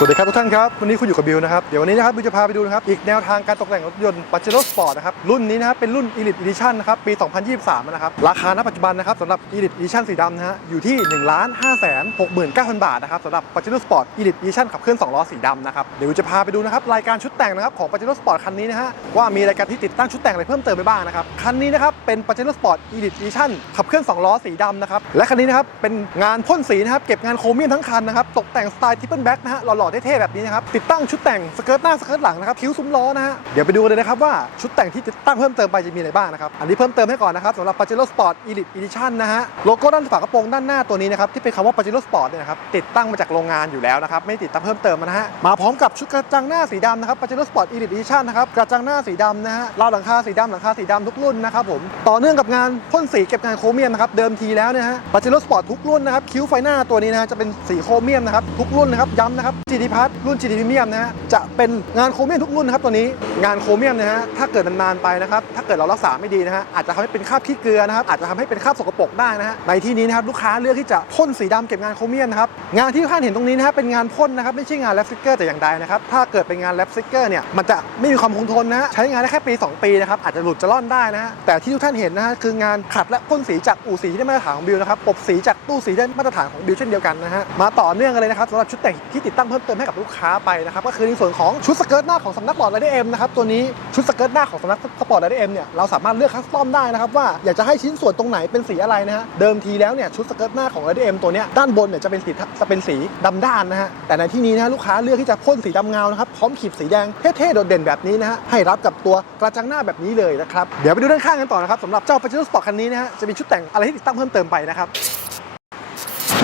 สวัสดีครับทุกท่านครับวันนี้คุณอยู่กับบิวนะครับเดี๋ยววันนี้นะครับบิวจะพาไปดูนะครับอีกแนวทางการตกแต่งรถยนต์ Pajero Sport นะครับรุ่นนี้นะครับเป็นรุ่น Elite Edition นะครับปี 2023 นะครับราคาณปัจจุบันนะครับสำหรับ Elite Edition สีดำนะฮะอยู่ที่ 1 5 6 9 0 0 0 บาทนะครับสำหรับ Pajero Sport Elite Edition ขับเคลื่อน2ล้อสีดำนะครับเดี๋ยวจะพาไปดูนะครับรายการชุดแต่งนะครับของ Pajero Sport คันนี้นะฮะว่ามีรายการที่ติดตั้งชุดแต่งอะไรเพิ่มเติมไปบ้างนะครับคันนี้นะครับเป็น Pajero Sport Elite Edition ขับเคลื่อน2ล้อสีดำนะครับและคันนี้นะครับเป็นงานพ่นสีนะครับเก็บงานโครเมียมทั้งคันนะครับตกแต่งสไตล์ทิปเปิลแบ็กนะฮะหล่อๆเท่ๆแบบนี้นะครับ ติดตั้งชุดแต่งสเกิร์ตหน้าสเกิร์ตหลังนะครับคิ้วซุ้มล้อนะฮะเดี๋ยวไปดูกันเลยนะครับว่าชุดแต่งที่ติดตั้งเพิ่มเติมไปจะมีอะไรบ้างนะครับอันนี้เพิ่มเติมให้ก่อนนะครับสำหรับ Pajero Sport Elite Edition นะฮะโลโก้ด้านฝากระโปรงด้านหน้าตัวนี้นะครับที่เป็นคำว่า Pajero Sport เนี่ยนะครับติดตั้งมาจากโรงงานอยู่แล้วนะครับไม่ติดตั้งเพิ่มเติมนะฮะมาพร้อมกับชุดกระจังหน้าสีดำนะครับ Pajero Sport Elite Edition นะครับกระจังหน้าสีดำนะฮะราวหลังคาสีดำหลังคาสีดำทุกรุ่นนะครับผมต่อเนื่องกับงานพ่นสีเก็บงานโครเมียมนะครับเดิมทีแล้วเนี่ยฮะ Pajero Sport ทุกรุ่นนะครับคิ้วไฟหน้าตัวนี้นะฮะจะเป็นสีโครเมียมนะครับทุกรุ่นนะครับย้ำนะครับ GT Plus รุ่น GT Premium นะฮะจะเป็นงานโครเมียมทุกรุ่นนะครับตัวนี้งานโครเมียมนะฮะถ้าเกิดนานๆไปนะครับถ้าเกิดเรารักษาไม่ดีนะฮะอาจจะทำให้เป็นคราบขี้เกลือนะครับอาจจะทำให้เป็นคราบสกปรกได้นะฮะในที่นี้นะครับลูกค้าเลือกที่จะพ่นสีดำเก็บงานโครเมียมนะครับงานที่ท่านเห็นตรงนี้นะฮะเป็นงานพ่นนะครับไม่ใช่งานแลปสติกเกอร์แต่อย่างใดนะครับถ้าเกิดเป็นงานแลปสติกเกอร์เนี่ยมันจะไม่มีความคงทนนะฮะใช้งานได้แค่ปี 2 ปีนะครับอาจจะหลุดจะล่อนได้นะฮะแต่ที่ทุกท่านเห็นนะฮะคืองานขัดและพ่นสีจากอู่สีที่ได้มาตรฐานของบิวนะครับปบสีจากตู้สีได้มาตรฐานของบิวเช่นเดียวกันนะฮะมาต่อเนื่องกันเลยนะครับสำหรับชุดแต่งที่ติดตั้งเพิ่มเติมให้กับลูกค้าไปนะครับก็คือในส่วนของชุดสเกิร์ตหน้าของสำนักบอร์ดไรเดอร์เอ็มนะครับตัวนี้ชุดสเกิร์ตหน้าของสำนักสปอร์ตไรเดอร์เอ็มเนี่ยเราสามารถเลือกคัสตอมได้นะครับว่าอยากจะให้ชิ้นส่วนตรงไหนเป็นสีอะไรนะฮะเดิมทีแล้วเนี่ยชุดสเกิร์ตหน้าของไรเดอร์เอ็มตัวเนี้ยด้านบนเนี่ยจะเป็นสีจะเป็นสีดำด้านนะฮะแต่ในที่นี้นะลูกค้าเลือกที่จะพ่นสีดำเงานะครับพร้อมขีดสีแดงเท่ๆโดดเด่นแบบนี้นะฮะให้รับกับตัวกระจังหน้าแบบนี้เลยนะครับเดี๋ยวไปดูด้านข้างกันต่อนะครับสำหรับเจ้า Pajero Sport คันนี้นะฮะจะมีชุดแต่งอะไรที่ติดตั้งเพิ่มเติมไปนะครับ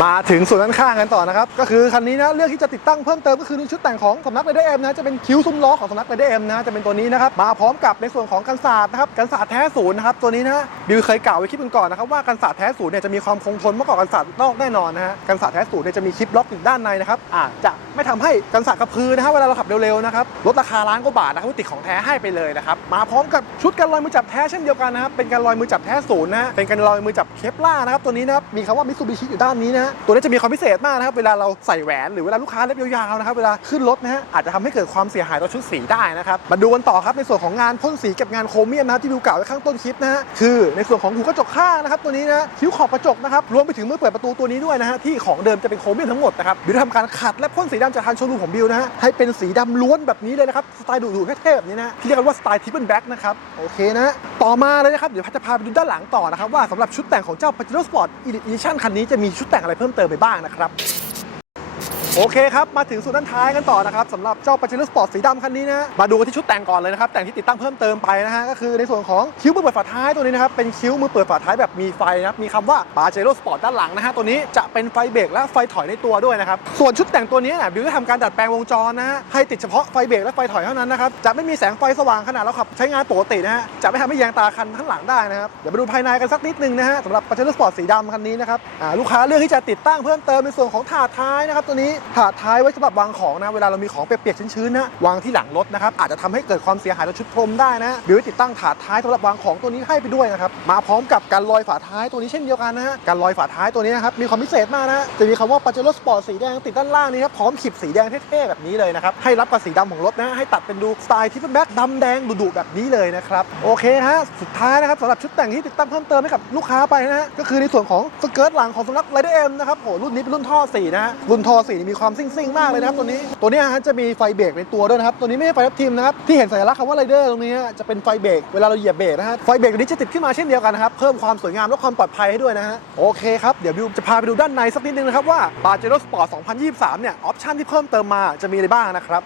มาถึงส่วนด้านข้างกันต่อนะครับ ก็คือคันนี้นะเลือกที่จะติดตั้งเพิ่มเติมก็คือชุดแต่งของสำนักไรเดอร์เอ็มนะจะเป็นคิ้วซุ้มล้อของสำนักไรเดอร์เอ็มนะจะเป็นตัวนี้นะครับมาพร้อมกับในส่วนของกันศาสตร์นะครับกันศาสตร์แท้ศูนย์นะครับตัวนี้นะบิวเคยกล่าวไว้คลิปก่อนนะครับว่ากันศาสตร์แท้ศูนย์เนี่ยจะมีความคงทนมากกว่ากันศาสตร์นอกแน่นอนนะฮะกันศาสตร์แท้ศูนย์เนี่ยจะมีคลิปล็อกอยู่ด้านในนะครับอาจจะไม่ทำให้กันศาสตร์กระพือนะฮะเวลาเราขับเร็วๆนะครับลดราคาล้านกว่าบาทนะครับติดของแท้ให้ไปเลยนะครับมาพร้อมกับชุดกันรอยมือจับแท้เช่นเดียวกันนะครับเป็นกันรอยมือจับแท้ศูนย์นะเป็นกันรอยมือจับเคปล่านะครับตัวนี้นะครับมีคำว่ามิตซูบิชิอยู่ด้านนี้นะฮะตัวนี้จะมีความพิเศษมากนะครับเวลาเราใส่แหวนหรือเวลาลูกค้าเล็บยาวๆนะครับเวลาขึ้นรถนะฮะอาจจะทำให้เกิดความเสียหายต่อชุดสีได้นะครับมาดูกันต่อครับในส่วนของงานพ่นสีเก็บงานโครเมียมนะครับที่ดูกล่าวไว้ข้างต้นคลิปนะฮะคือในส่วนของหูกระจกข้างนะครับตัวนี้นะคิ้วขอบกระจกนะครับรวมไปถึงเมื่อเปิดประตูตัวนี้ด้วยนะฮะที่ของเดิมจะเป็นโครเมียมทั้งหมดนะครับบิวได้ทำการขัดและพ่นสีดำจากทางโชว์รูมของบิวนะฮะให้เป็นสีดำล้วนแบบนี้เลยนะครับสไตล์ดุๆเท่ๆแบบนี้นะที่เรียกกันว่าสไตล์ทิปเปิลแบ็กนะครับโอเคนะ ต่อมาเลยนะครับ เดี๋ยวพัชจะพาไปดูด้านหลังต่อนะครับ ว่าสำหรับชุดแต่งของเจ้า Pajero Sport Elite Edition คันนี้จะมีชุดแต่งอะไรเพิ่มเติมไปบ้างนะครับ โอเคครับ มาถึงส่วนด้านท้ายกันต่อนะครับสำหรับเจ้า Pajero Sport สีดำคันนี้นะมาดูกันที่ชุดแต่งก่อนเลยนะครับ แต่งที่ติดตั้งเพิ่มเติมไปนะฮะก็คือในส่วนของคิ้วมือเปิดฝาท้ายตัวนี้นะครับเป็นคิ้วมือเปิดฝาท้ายแบบมีไฟนะครับมีคำว่า Pajero Sport ด้านหลังนะฮะตัวนี้จะเป็นไฟเบรกและไฟถอยในตัวด้วยนะครับส่วนชุดแต่งตัวนี้เนี่ยบิวทำการดัดแปลงวงจรนะฮะให้ติดเฉพาะไฟเบรกและไฟถอยเท่านั้นนะครับจะไม่มีแสงไฟสว่างขนาดเราขับใช้งานปกตินะฮะจะไม่ทำให้แยงตาคันข้างหลังได้นะครับเดี๋ยวไปดูภายในกันสักนิดนึงนะฮะสำหรับ Pajero Sport สีดำคันนี้นะครับลูกค้าเลือกที่จะติดตั้งเพิ่มเติมในส่วนของถาดท้ายนะครับตัวนี้ถาดท้ายไว้สำหรับวางของนะ เวลาเรามีของเปียกๆชื้นๆนะวางที่หลังรถนะครับอาจจะทำให้เกิดความเสียหายต่อชุดพรมได้นะบิวได้ติดตั้งถาดท้ายสำหรับวางของตัวนี้ให้ไปด้วยนะครับมาพร้อมกับการลอยฝาท้ายตัวนี้เช่นเดียวกันนะฮะการลอยฝาท้ายตัวนี้นะครับมีความพิเศษมากนะจะมีคำว่า Pajero Sport สีแดงติดด้านล่างนี้ครับพร้อมขีดสีแดงเท่ๆแบบนี้เลยนะครับให้รับกับสีดำของรถนะให้ตัดเป็นดูสไตล์ที่เป็นแบ็คดำแดงดุๆแบบนี้เลยนะครับโอเคฮะสุดท้ายนะครับสำหรับชุดแต่งที่ติดตั้งเพิ่มเติมให้กับลูกค้าไปนะฮะก็คือในส่วนของสเกิร์ตหลังของสำนักไรเดอร์เอ็มนะครับโหรุ่นนี้เป็นรุ่นท่อสีนะฮะรุ่นท่อสีนี่มีความซิ่งๆ มากเลยนะครับตัวนี้ตัวนี้ฮะจะมีไฟเบรกในตัวด้วยนะครับตัวนี้ไม่ใช่ไฟทับทิมนะครับที่เห็นสัญลักษณ์คำว่าไรเดอร์ตรงนี้จะเป็นไฟเบรกเวลาเราเหยียบเบรกนะฮะไฟเบรกตัวนี้จะติดขึ้นมาเช่นเดียวกันนะครับเพิ่มความสวยงามและความปลอดภัยให้ด้วยนะฮะโอเคครับเดี๋ยวบิวจะพาไปดูด้านในสักนิดนึงนะครับว่าปาเจโร่สปอร์ต2023 เนี่ยออปชั่นที่เพิ่มเติมมาจะมีอะไรบ้างนะครับ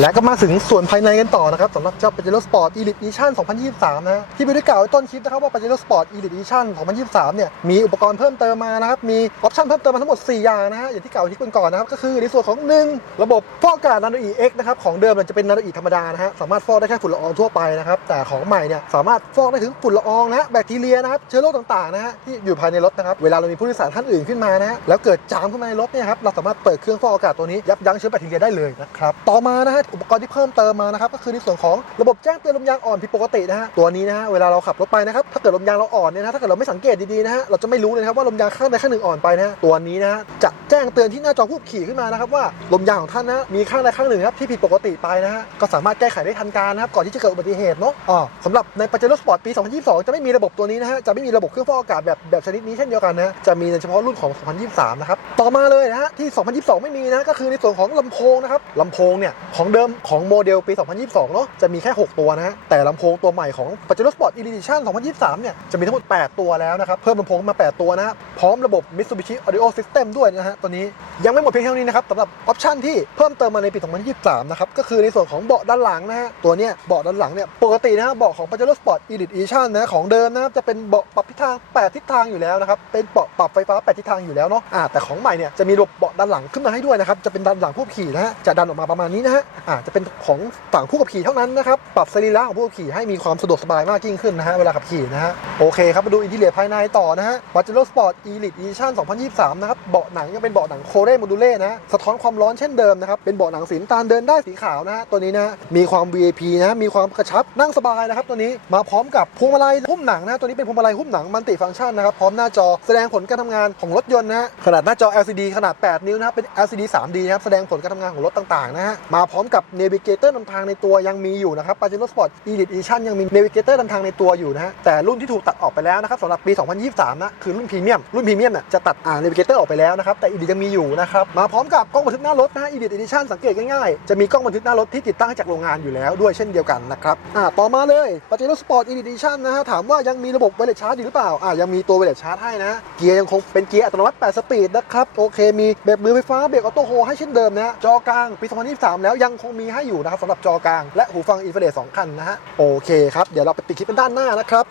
และก็มาถึงส่วนภายในกันต่อนะครับสำหรับเจ้า Pajero Sport Elite Edition 2023 นะที่พี่ได้กล่าวไว้ต้นคลิปนะครับว่า Pajero Sport Elite Edition 2023 เนี่ยมีอุปกรณ์เพิ่มเติมมานะครับมีออปชั่นเพิ่มเติมมาทั้งหมด 4 อย่างนะฮะอย่างที่กล่าวที่ก่อนๆนะครับก็คือในส่วนของ 1 ระบบฟอกอากาศ Nano E X นะครับของเดิมจะเป็น Nano E ธรรมดานะฮะสามารถฟอกได้แค่ฝุ่นละอองทั่วไปนะครับแต่ของใหม่เนี่ยสามารถฟอกได้ถึงฝุ่นละอองนะแบคทีเรียนะครับเชื้อโรคต่างๆนะฮะที่อยู่ภายในรถนะครับเวลาเรามีผู้โดยสารท่านอื่นขึ้นมานะฮะแล้วเกิดจามขึ้นมาในรถเนี่ยครับเราสามารถเปิดเครื่องฟอกอากาศตัวนี้ยับยั้งเชื้อแบคทีเรียได้เลยนะครับต่อมานะฮะอุปกรณ์ที่เพิ่มเติมมานะครับก็คือในส่วนของระบบแจ้งเตือนลมยางอ่อนผิดปกตินะฮะตัวนี้นะฮะเวลาเราขับรถไปนะครับถ้าเกิดลมยางเราอ่อนเนี่ยนะถ้าเกิดเราไม่สังเกตดีๆนะฮะเราจะไม่รู้เลยครับว่าลมยางข้างใดข้างหนึ่งอ่อนไปนะฮะตัวนี้นะฮะจะแจ้งเตือนที่หน้าจอผู้ขี่ขึ้นมานะครับว่าลมยางของท่านนะมีข้างใดข้างหนึ่งครับที่ผิดปกติไปนะฮะก็สามารถแก้ไขได้ทันการนะครับก่อนที่จะเกิดอุบัติเหตุเนาะอ๋อสำหรับใน Pajero Sport ปี 2022 จะไม่มีระบบตัวนี้นะฮะจะไม่มีระบบเครื่องฟอกอากาศแบบแบบชนิดนี้เช่นเดียวกันนะจะมีในเฉพาะรุ่นของ 2023 นะครับต่อมาเลยนะฮะที่ 2022 ไม่มีนะก็คือในส่วนของลำโพงนะครับลำโพงเนี่ยของเดิมของโมเดลปี 2022 เนาะจะมีแค่ 6 ตัวนะฮะ แต่ลำโพงตัวใหม่ของ Pajero Sport Edition 2023 เนี่ย จะมีทั้งหมด 8 ตัวแล้วนะครับ เพิ่มลำโพงมา 8 ตัวนะ พร้อมระบบ Mitsubishi Audio System ด้วยนะฮะ ตัวนี้ยังไม่หมดเพียงเท่านี้นะครับสำหรับออปชันที่เพิ่มเติมมาในปี 2023 นะครับ ก็คือในส่วนของเบาะด้านหลังนะฮะ ตัวเนี้ยเบาะด้านหลังเนี่ยปกตินะฮะเบาะของ Pajero Sport Elite Edition นะของเดิมนะครับจะเป็นเบาะปรับทิศทาง 8 ทิศทางอยู่แล้วนะครับเป็นเบาะปรับไฟฟ้า 8 ทิศทางอยู่แล้วเนาะอ่าแต่ของใหม่เนี่ยจะมีระบบเบาะด้านหลังขึ้นมาให้ด้วยนะครับจะเป็นด้านหลังผู้ขี่นะฮะจะดันออกมาประมาณนี้นะฮะอ่าจะเป็นของฝั่งผู้ขับขี่เท่านั้นนะครับ ปรับสรีระของผู้ขับขี่ให้มีความสะดวกสบายมากยิ่งขึ้นนะฮะเวลาขับขี่นะฮะโอเคครับมาดูอินทีเรียภายในต่อนะฮะ Pajero Sport Elite Edition 2023 นะครับ เบาะหนังยังเป็นเบาะหนังโคเรโมดูเล่นะฮะสะท้อนความร้อนเช่นเดิมนะครับ เป็นเบาะหนังสีตาลเดินได้สีขาวนะฮะตัวนี้นะมีความ VIP นะมีความกระชับนั่งสบายนะครับ ตัวนี้มาพร้อมกับพวงมาลัยหุ้มหนังนะฮะตัวนี้เป็นพวงมาลัยหุ้มหนังมัลติฟังก์ชันนะครับพร้อมหน้าจอแสดงผลการทำงานของรถยนต์นะฮะขนาดหน้าจอ LCD ขนาด 8 นิ้วนะครับเป็น LCD 3D นะครับแสดงผลการทำงานของรถต่างๆนะฮะมาพร้อมกับ Navigator นำทางในตัวยังมีอยู่นะครับ Pajero Sport Elite Edition ยังมี Navigator นำทางในตัวอยู่นะฮะแต่รุ่นที่ถูกตัดออกไปแล้วนะครับสำหรับปี 2023 นะคือรุ่นพรีเมียมรุ่นพรีเมียมเนี่ยจะตัดอ่า Navigator ออกไปแล้วนะครับแต่ Elite ยังมีอยู่นะครับมาพร้อมกับกล้องบันทึกหน้ารถนะฮะ Elite Edition สังเกตง่ายๆจะมีกล้องบันทึกหน้ารถที่ติดตั้งจากโรงงานอยู่แล้วด้วยเช่นเดียวกันนะครับอ่าต่อมาเลย Pajero Sport Elite Edition นนะฮะถามว่ายังมีระบบไวเลสชาร์จอยู่หรือเปล่าอ่ายังมีตัวไวเลสชาร์จให้นะเกียร์ยังคงเป็นเกียร์อัตโนมัติ 8 สปีดนะครับโอเคมีเบรกมือไฟฟ้าเบรกออโต้โฮให้เช่นเดิมนะจอกลางปี 2023 แล้วยังคงมีให้อยู่นะครับสำหรับจอกลางและหูฟังอินฟราเรดสองคันนะฮะโอเคครับเดี๋ยวเราไปปิดคลิปเป็นด้านหน้านะครับ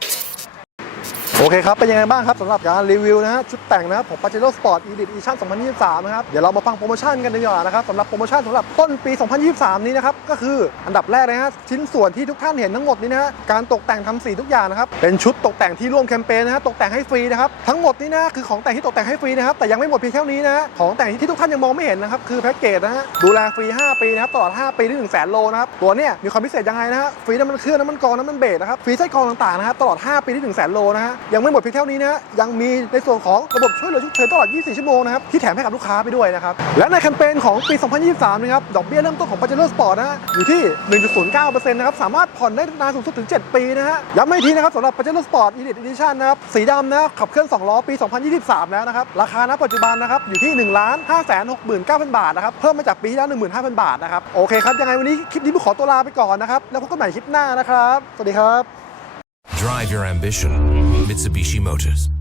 โอเคครับ เป็นยังไงบ้างครับสำหรับการรีวิวนะฮะชุดแต่งนะครับของ Pajero Sport Elite Edition 2023 นะครับ เดี๋ยวเรามาฟังโปรโมชั่นกันดีกว่านะครับสำหรับโปรโมชั่นสำหรับต้นปี 2023 นี้นะครับ ก็คืออันดับแรกนะฮะชิ้นส่วนที่ทุกท่านเห็นทั้งหมดนี้นะฮะการตกแต่งทำสีทุกอย่างนะครับ เป็นชุดตกแต่งที่ร่วมแคมเปญนะฮะตกแต่งให้ฟรีนะครับทั้งหมดนี้นะคือของแต่งที่ตกแต่งให้ฟรีนะครับแต่ยังไม่หมดเพียงเท่านี้นะฮะของแต่งที่ทุกท่านยังมองไม่เห็นนะครับคือแพ็กเกจนะฮะดูแลฟรี 5 ปีนะครับตลอด 5 ปีที่1 0 0 0 0โลนะครับตัวเนี้ยมีความพิเศษยังไงนะฮะฟรีน้ำมันเครื่องน้ำมันกรองน้ำมันเบรกนะครับฟรีไส้กรองต่างๆนะครับตลอด 5 ปีที่1 0 0 0 0โลนะฮะยังไม่หมดเพียงเท่านี้นะฮะยังมีในส่วนของระบบช่วยเหลือฉุกเฉินตลอด 24 ชั่วโมงนะครับที่แถมให้กับลูกค้าไปด้วยนะครับและในแคมเปญของปี 2023 นะครับดอกเบี้ยเริ่มต้นของ Pajero Sport นะฮะอยู่ที่ 1.09%นะครับสามารถผ่อนได้นานสูงสุดถึง 7 ปีนะฮะย้ำไม่ทีนะครับสำหรับ Pajero Sport Elite Edition นะครับสีดำนะขับเคลื่อน2ล้อปี 2023 แล้วนะครับราคาณปัจจุบันนะครับอยู่ที่ 1 5 6 9 0 0 0 บาทนะครับเพิ่มมาจากปีที่แล้ว15,000 บาทนะครับโอเคครับยังไงวันนี้คลิปนี้ผมขอตัวลาไปก่อนนะครับแล้วพบกันใหม่คลิปหน้านะครับสวัสดีครับ Drive your ambition. Mitsubishi Motors.